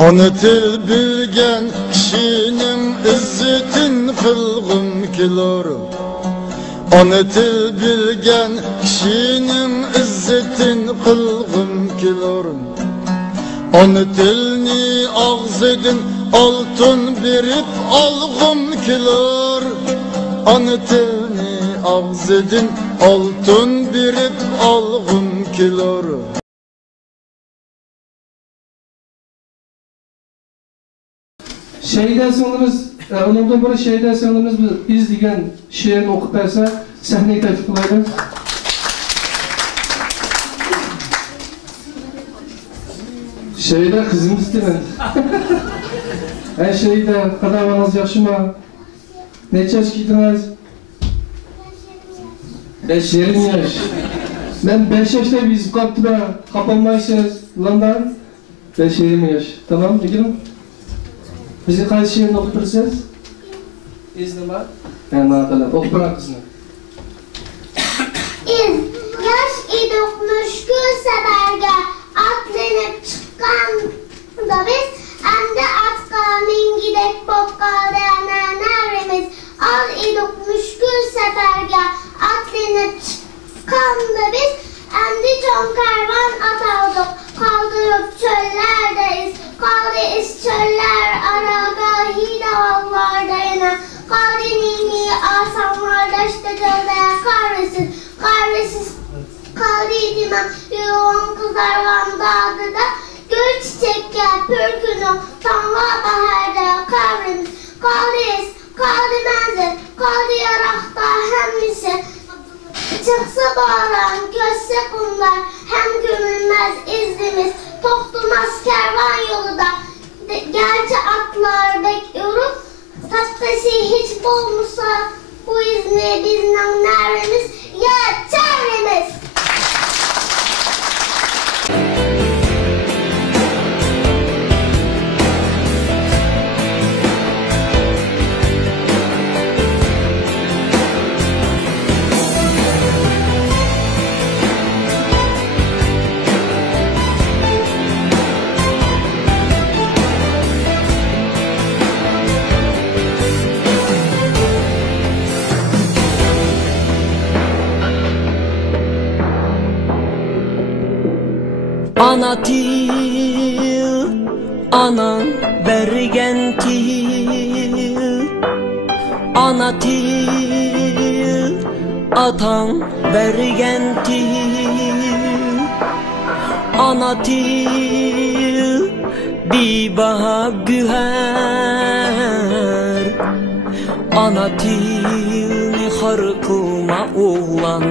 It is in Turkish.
Ana til bilgen kişinin izzetin kılgım kilar. Ana til bilgen kişinin izzetin kılgım kilar. Ana tilni ağzedin altın berip algım kilar. Ana tilni ağzedin altın berip algım kilar. Şeyden sınırımız, onundan biri şeyden sınırımız biz degan şiirini okup verse sahneyi tepki kılaydı. Şeyde kızımız değil mi? Her şeyde kadavanız yaxşı mı? Neçe yaş giydiniz? 5 yaş. Ben 5 yaşta biz kalktı be, kapanmaysınız. Ulandan 5 yaş. Tamam, gidelim. Bizi qaysi şiirini okup dursanız? İzni var. Yani bana okup bırak kızını. Yaş idik müşkül seferge atlanıp çıkan da biz ende atka mingidek bokkalana neremiz al idik müşkül seferge atlanıp çıkan da biz ende çok kervan ataldık kaldırıp çöllerdeyiz kaldı is çöller araga hidallarda yana kaldı nini asamlarda işte çöldeye kahvesiz kaldı idimem yoğun kızargan dağda da gül çiçekken pürkünü tanla baharda kavrimiz kaldı is kaldı menzil kaldı yarakta hemmisi çıksa bağıran gözse kumlar hem gömülmez izimiz toktumaz kervan yolu da gerçi atlar bekliyoruz tatlası hiç bulmuşsa bu izni bizden neremiz ya çevremiz. Ana til, anan bergen til. Ana til, atan bergen til. Ana til, bibaha güher. Ana til, harkuma oğlan.